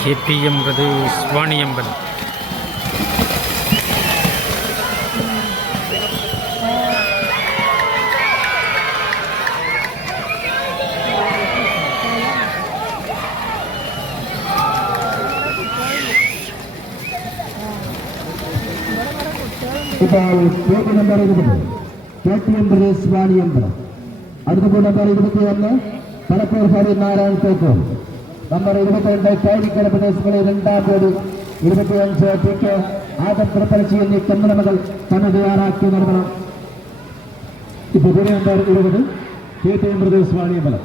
K P M brothers Vaniyambalam ഇപ്പോൾ state number ഇരുപത് K T M brothers Vaniyambalam അടുത്ത number ഇരുപത്തി ഒന്ന് പലപ്പൂർ ഹരി നാരായൺ തേക്കൂർ നമ്പർ ഇരുപത്തിരണ്ട് ചൈനിക്കര പ്രദേശങ്ങളിൽ രണ്ടാം കോടി ഇരുപത്തിയഞ്ച് പി കെ ആദം പുറത്തരച്ചി എന്നീ കന്നുടമകൾ തന്നെ തയ്യാറാക്കി നിർമ്മണം ഇപ്പോൾ പുതിയ നമ്പർ ഇരുപത്. കെ ടി എം പ്രദേശ് വാണിയമ്പലം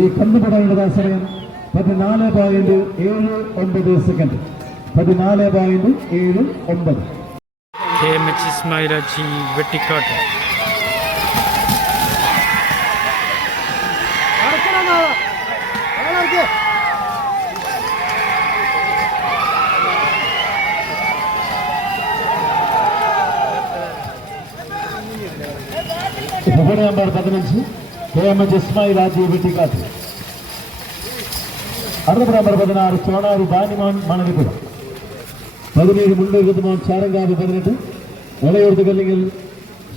ഈ കന്നുപടയുടെ സമയം പതിനാല് പോയിന്റ് ഏഴ് ഒമ്പത് സെക്കൻഡ് പതിനാല് പോയിന്റ് ഏഴ് ഒമ്പത്. K M H ഇസ്മായിലാജി Vettikattu. ഭൂപട number പതിനഞ്ച്. K M H Ismail Rajeev Vettikattu അറുപത് നമ്പർ പതിനാറ് ചോണാരി ദാനിമോൻ മണലിപ്പുഴ പതിനേഴ് മുണ്ടൂർ ചാരങ്കാവ് പതിനെട്ട്. വളയൂർത്ത് കല്ലിങ്ങൽ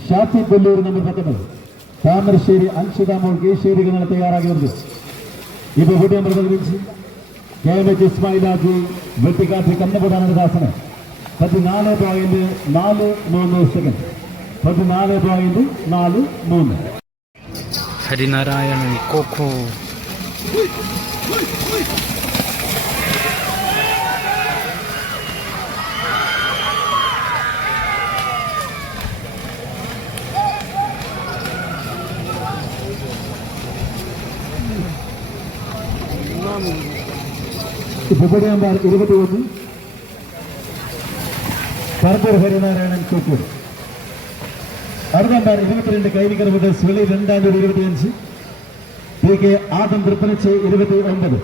ഷാഫി കൊല്ലൂർ നമ്പർ പത്തൊമ്പത്. താമരശ്ശേരി അൻഷിത മോൾ കേശ്ശേരി തയ്യാറാക്കി വരുന്നു ഇപ്പോൾ ഭൂപട നമ്പർ പതിനഞ്ച് K M H Ismail Rajeev Vettikkattu കന്നപുടാന ദാസന് പതിനാല് പോയിന്റ് നാല് മൂന്ന് സെക്കൻഡ് പതിനാല് പോയിന്റ് നാല് മൂന്ന് ഹരിനാരായണൻ കോക്കോ ഫെബ്രുവരി നമ്പർ ഇരുപത്തി ഒന്ന് പറപ്പൂർ ഹരിനാരായണൻ കൂപ്പൂർ അടുത്ത നമ്പർ ഇരുപത്തിരണ്ട് കൈനിക്കർ മുതൽ വെളി രണ്ടാം തീയതി ഇരുപത്തിയഞ്ച്. പി കെ ആദം തൃപ്പനച്ച് ഇരുപത്തി ഒമ്പത്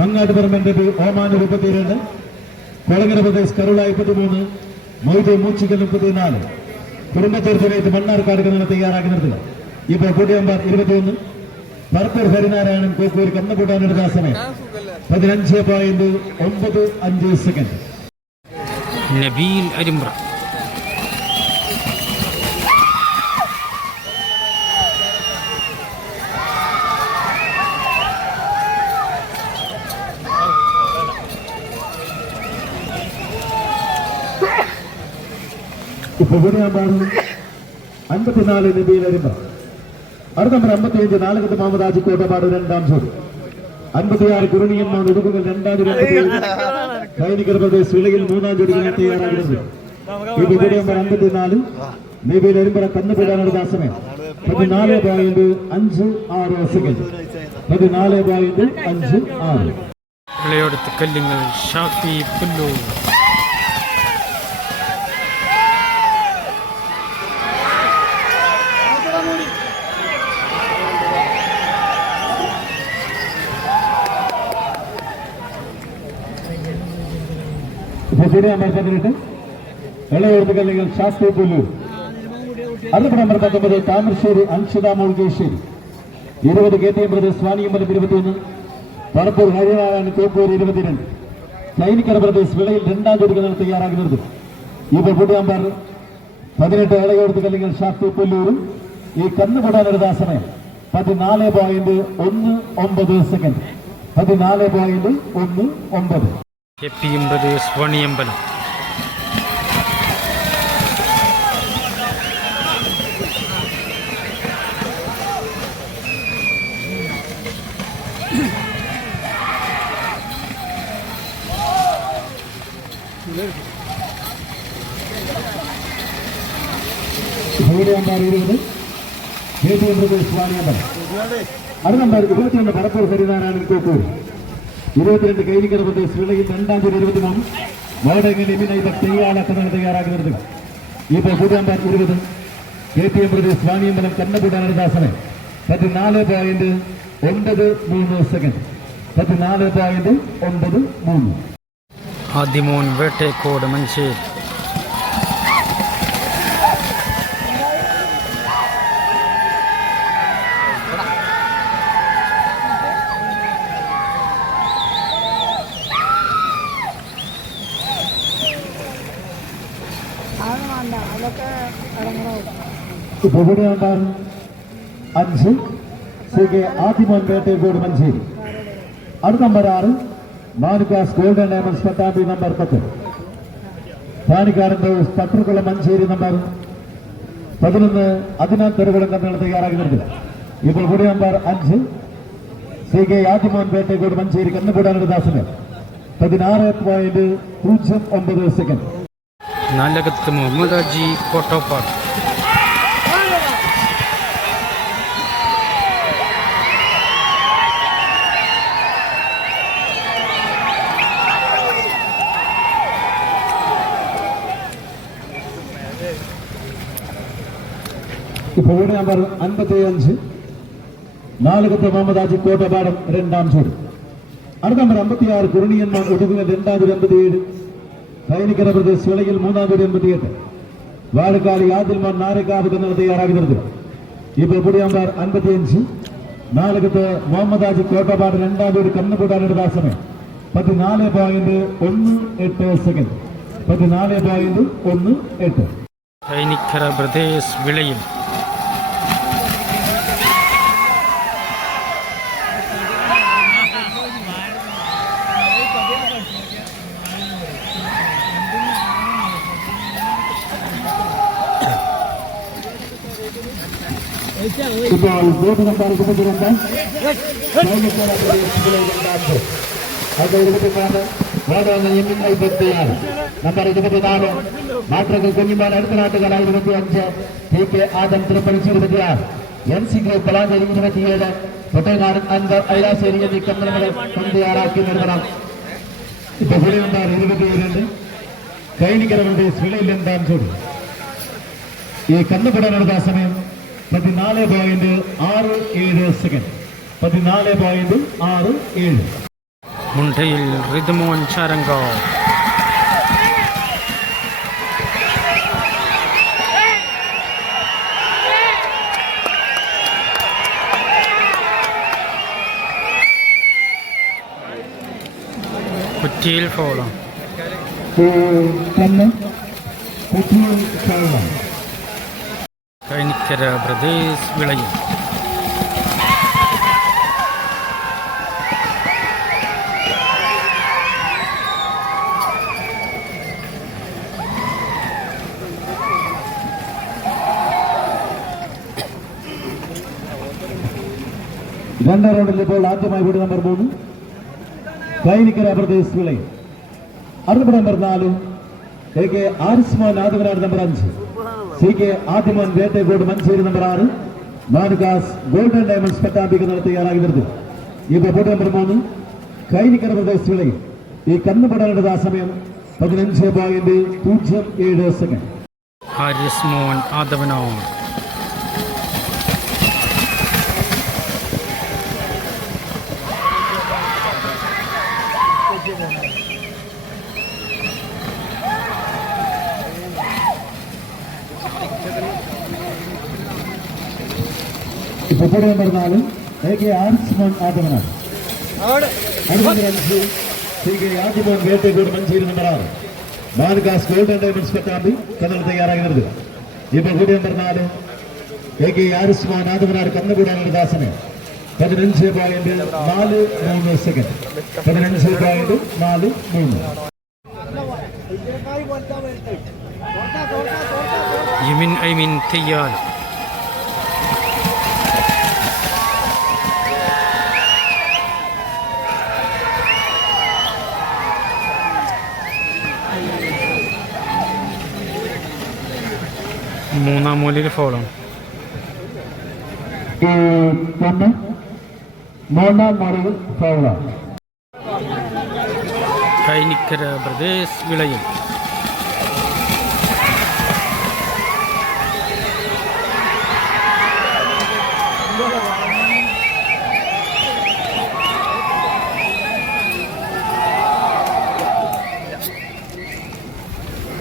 മങ്ങാട് പി ഓമാൻ മുപ്പത്തിരണ്ട്. കൊളങ്ങര പ്രദേശ് കരുള മുപ്പത്തിമൂന്ന്. മൊയ്ത് മൂച്ചിക്കൽ മുപ്പത്തിനാല്. കുടുംബത്തൂർ സമയത്ത് മണ്ണാർക്കാട് കണ്ണ തയ്യാറാക്കി നിർത്തുക. ഇപ്പോൾ കൂട്ടിയ നമ്പർ ഇരുപത്തിയൊന്ന്. പറപ്പൂർ ഹരിനാരായണൻ കോക്കൂർ കന്നുകൂട്ടാനെടുത്ത സമയം പതിനഞ്ച് പോയിന്റ് ഒമ്പത് അഞ്ച് സെക്കൻഡ് നബീൽ അരിമ്പ്ര. ഇപ്പൊ നബീൽ അൻപത്തിനാല് നബീൽ അരിമ്പ അടുത്ത നമ്പർ അമ്പത്തിയഞ്ച് നാലകത്ത് മുഹമ്മദ് ആജിക്കോട്ടപാട് രണ്ടാം ജോഡി അൻപത്തിയാറ് കുരുണിയമ്മ ഒതുക്കുകൾ രണ്ടാം സൈനികർ പ്രദേശ് വിളയിൽ മൂന്നാം ജോഡി തയ്യാറാകുന്നത് ഇപ്പൊ വിനയമ്പർ അമ്പത്തിനാല് മേബിയിൽ അരിമ്പറ കന്നുപിടാനുള്ള സമയം പതിനാല് പോയിന്റ് അഞ്ച് ആറ് സെക്കൻഡ്. പതിനാല് പോയിന്റ് അഞ്ച് ആറ്. വിളയോടത്ത് കല്ലുങ്ങൾ ഷാഫി പുല്ലൂർ. ഫസിനെ നമ്പർ വെള്ളയോർപ്പിക്കൽ നിങ്ങൾ ശാസ്ത്രി പുല്ലൂർ അറുപത് നമ്പർ പത്തൊമ്പത് താമരശ്ശേരി അൻഷിത മോൾകേശ്ശേരി ഇരുപത് കെ ടി എം പ്രദേശ് സ്വാനിയമ്പലം ഇരുപത്തിയൊന്ന്. പറപ്പൂർ ഹരിനാരായണൻ തോപ്പൂർ ഇരുപത്തിരണ്ട്. സൈനികർ പ്രദേശ് വിളയിൽ രണ്ടാം ജോലികൾ തയ്യാറാക്കി നിർത്തും ഇപ്പോൾ കൂട്ടി നമ്പർ പതിനെട്ട് ഇളയോർത്ത് കല്ലിങ്ങൽ ശാസ്ത്രി പുല്ലൂരും ഈ കന്നുകൂടാനെടുത്ത സമയം പതിനാല് പോയിന്റ് ഒന്ന് ഒമ്പത് സെക്കൻഡ് പതിനാല് പോയിന്റ് ഒന്ന് ഒമ്പത്. K P M brothers Vaniyambalam ഇവിടെ നമ്പർ ഇരുപത് കെ ടി എം പ്രദേശ് ഇരുപത്തിരണ്ട് കൈലിക്കര പ്രദേശ് രണ്ടാം തീയതി ഇരുപത്തിമൂന്ന്. മൂന്ന് ഇമിനായി തെയ്യാളക്കങ്ങൾ തയ്യാറാക്കി നിർത്തുക പുതിയ നമ്പർ ഇരുപത്. കെ പി എം പ്രദേശ് വാണിയമ്പലം കണ്ണപൂടാന ദാസനെ പതിനാല് പോയിന്റ് ഒൻപത് മൂന്ന് സെക്കൻഡ് പതിനാല് പോയിന്റ് ഒൻപത് മൂന്ന്. ആദ്യമോൻ വേട്ടേക്കോട് മഞ്ചേരി. ഇപ്പോൾ നമ്പർ അഞ്ച്. സി കെ ആദിമോൻ വേട്ടേക്കോട് മഞ്ചേരി അടുത്ത നമ്പർ ആറ്. Manukkas golden diamonds Pattambi number പത്ത്. പാനിക്കാടിന്റെ തട്ടർക്കുള്ള മഞ്ചേരി നമ്പർ പതിനൊന്ന്. അതിനാൽ തെരുവുകളും കന്നുകൾ തയ്യാറാക്കി ഇപ്പോൾ കൂടി നമ്പർ അഞ്ച്. സി കെ ആദ്യമോൻ മഞ്ചേരി കന്നുകൂടാനുള്ള ദാസന്. പതിനാറ് പോയിന്റ് പൂജ്യം ഒമ്പത് സെക്കൻഡ് നാലകത്ത് മുഹമ്മദ് അജി കോട്ടോപ്പാട് ഇപ്പോൾ വീട് നമ്പർ അൻപത്തി അഞ്ച് നാലുകത്ത് മുഹമ്മദ് ആജി കോട്ടപാടം രണ്ടാം ചൂട് അടുത്ത നമ്പർ അമ്പത്തിയാറ് കുറുണിയന്മാർ ഒടുങ്ങുന്ന രണ്ടാമത് സൈനികര പ്രദേശ് വിളയിൽ മൂന്നാമത് എൺപത്തിയെട്ട്. വാഴക്കാട് ആദിൽമാൻ നാരക്കാവ് കന്നത് തയ്യാറാക്കി നിർത്തുക ഇപ്പോൾ കൂടി നമ്പർ അൻപത്തിയഞ്ച്. നാലകത്ത് മുഹമ്മദ് ആജി കോട്ടപ്പാട് രണ്ടാം വീട് ആ സമയം പതിനാല് പോയിന്റ് ഒന്ന് എട്ട് സെക്കൻഡ്. പതിനാല് പോയിന്റ് ഒന്ന് എട്ട്. സൈനിക്കര പ്രദേശ് വിളയിൽ ഇപ്പോൾ ബോട്ട് നമ്പർ ഇരുപത്തിരണ്ട് സൈനികര പ്രദേശിലെ രണ്ടാമത് അത് ഇരുപത്തിനാല് ഓടുന്ന എമ്മിൻ അയ്പത്തിയാറ് നമ്പർ ഇരുപത്തിനാല് മാട്രകൾ കുഞ്ഞിമാൻ അടുത്ത നാട്ടുകാല ഇരുപത്തി അഞ്ച് ടി കെ ആദം തിരുപ്പളിച്ച് ഇരുപത്തിയാറ് എൻ സി ഗ്രൂപ്പ് പലാഞ്ചേരി ഇരുപത്തിയേഴ് കൊട്ടയനാടൻ അൻവർ ഐലാശ്ശേരി എന്നീ കമ്പനികളെ തയ്യാറാക്കി നിർത്തണം ഇപ്പൊ പുളി നമ്പർ ഇരുപത്തിയേഴുണ്ട് സൈനികര പ്രദേശ് വിളയിൽ രണ്ടാം ചൂട് ഈ കന്നുപടാനെടുത്ത സമയം പതിനാല് പോയിന്റ് ആറ് ഏഴ് സെക്കൻഡ് പതിനാല് പോയിന്റ് ആറ് ഏഴ്. മുണ്ടയിൽ ഋതുമോൻ ചാരങ്കാവ് കുറ്റിയിൽ ഫോളോ കന്ന് കുറ്റിയിൽ ചാഴ സൈനിക്കര പ്രദേശ് വിളയിൽ. രണ്ടാം റൗണ്ടിൽ ഇപ്പോൾ ആദ്യമായി വീട് നമ്പർ മൂന്ന്. സൈനികര പ്രദേശ് വിളയിൽ. അടുത്ത നമ്പർ നാല്. A K Arisman Athavanad number അഞ്ച്. C K Adyamon Vettekode Manjeri number ആറ്. മാനുകാസ് ഗോൾഡൻ ഡയമണ്ട്സ് പട്ടാമ്പിക്ക് നടത്തി തയ്യാറാക്കി നിർത്തി ഇപ്പോൾ ബോട്ട് നമ്പർ മൂന്ന് കൈനിക്കര പ്രദേശികളെ ഈ കന്നുപടാനുള്ള സമയം പതിനഞ്ച് പോയിന്റ് പൂജ്യം ഏഴ് സെക്കൻഡ് ഹാരിസ് ആദവനോ ആദവനോട് ഇപ്പൊ ബോട്ട് നമ്പർ നാല് എ കെ അഞ്ച് കെ ആദിമോൻ വേട്ടേക്കോട് മഞ്ചേരി നമ്പർ ആറ് മാനുകാസ് ഗോൾഡൻ ഡയമണ്ട്സ് പട്ടാമ്പി തയ്യാറായി നിർത്തുക ഇപ്പൊ കൂടി നമ്പർ നാല് എ കെ ആരിസ്മാൻ ആദവനാട് കന്നുകൂടാനുള്ള ദാസന് പതിനഞ്ച് പോയിന്റ് നാല് മൂന്ന് സെക്കൻഡ്. പതിനഞ്ച് പോയിന്റ് നാല് മൂന്ന്. യമിൻ ഐമിൻ തെയ്യാൽ മൂന്നാം മൂലയിൽ ഫോളോ ഫൗളാണ് സൈനിക്കര പ്രദേശ് വിളയിൽ.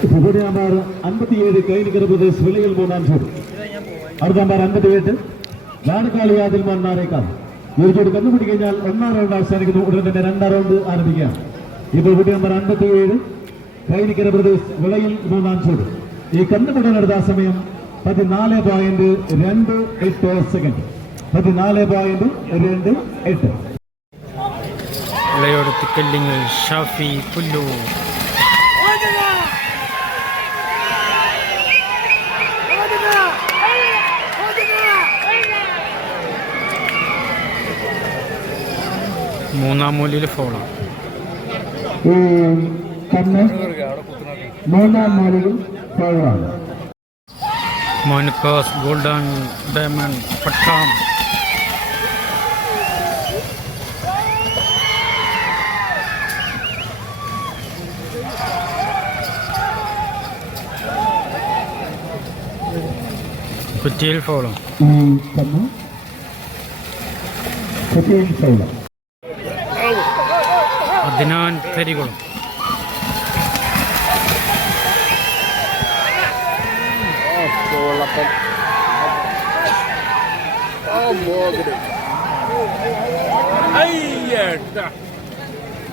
ഇവിടെ നമ്പർ അൻപത്തിയേഴ് കൈനിക്കര പ്രദേശ് വിളയിൽ മൂന്നാം ചൂട്. അടുത്ത നമ്പർ അൻപത്തിയെട്ട് നാടുകാളി ആദിൽ മണ്ണാറേക്കാൾ. ഒരു ചൂട് കന്നുപിടി കഴിഞ്ഞാൽ ഒന്നാം റൗണ്ട് അവസാനിക്കുന്നു. ഉടൻ തന്നെ രണ്ടാം റൗണ്ട് ആരംഭിക്കുകയാണ് ഇപ്പോൾ കുട്ടി നമ്പർ അൻപത്തിയേഴ് കൈനിക്കര പ്രദേശ് വിളയിൽ മൂന്നാം ചൂട്. ഈ കന്നുപിടി നടത്ത ആ സമയം പതിനാല് പോയിന്റ് രണ്ട് എട്ട് സെക്കൻഡ് പതിനാല് പോയിന്റ് രണ്ട് എട്ട്. ഷാഫി പുല്ലൂർ. മൂന്നാം മൂലയിൽ ഫോളാണ് മൂന്നാം മോനിക്കോസ് ഗോൾഡൻ ഡയമണ്ട് പട്ടാം. കുറ്റിയിൽ ഫോളോ കുറ്റിയിൽ കണ്ണ് സെക്കൻഡ് ഫൗളാണ് അദ്നാൻ കരികുളം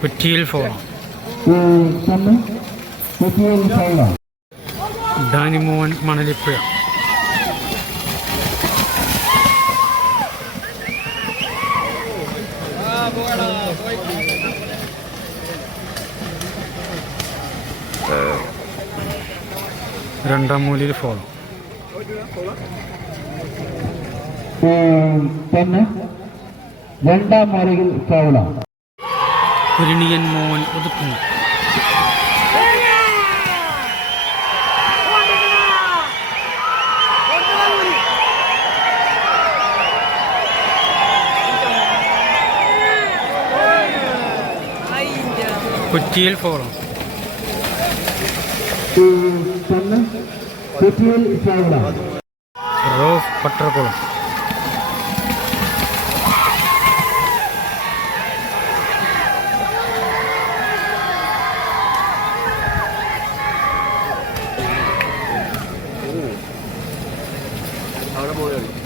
കുറ്റിയിൽ ഫോളോ ഈ കണ്ണ് സെക്കൻഡ് ഫൗളാണ് ഡാനിമോൻ രണ്ടാം മൂലയിൽ ഫോളോ കണ്ണ് രണ്ടാം മൂലയിൽ ഫോളോ കുരുണിയൻ മോൻ ഒതുക്കുന്നു കൊച്ചിയിൽ ഫോളോ ഈ കണ്ണ് സെക്കൻഡ് ഫൗളാണ് റോഫ് പട്ടർകുളം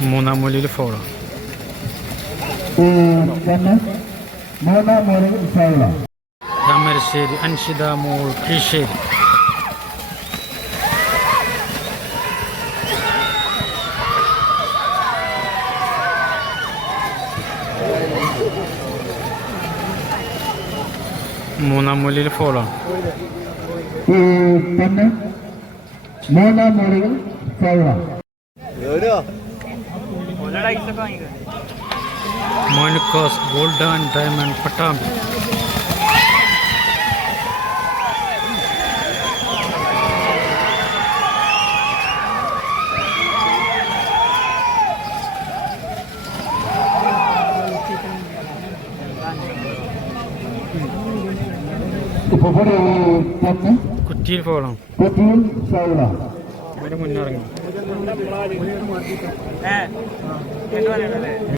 മൂന്നാം മൂലയിൽ ഫോളോ മൂന്നാം മൂലയിൽ താമരശ്ശേരി അൻഷിത മോൾ കീശ്ശേരി മൂന്നാം മൂലയിൽ ഫോളോ പിന്നെ മൂന്നാം മൂലയിൽ ഫൗളാണ് മോനിക്കോസ് ഗോൾഡൻ ഡയമണ്ട് പട്ടാമ്പി. ഇപ്പോൾ ഇവിടെ ഈ കണ്ണ് കുറ്റിയിൽ ഫോളോ സെക്കൻഡ് ഫൗളാണ് അതിന് മുന്നിറങ്ങി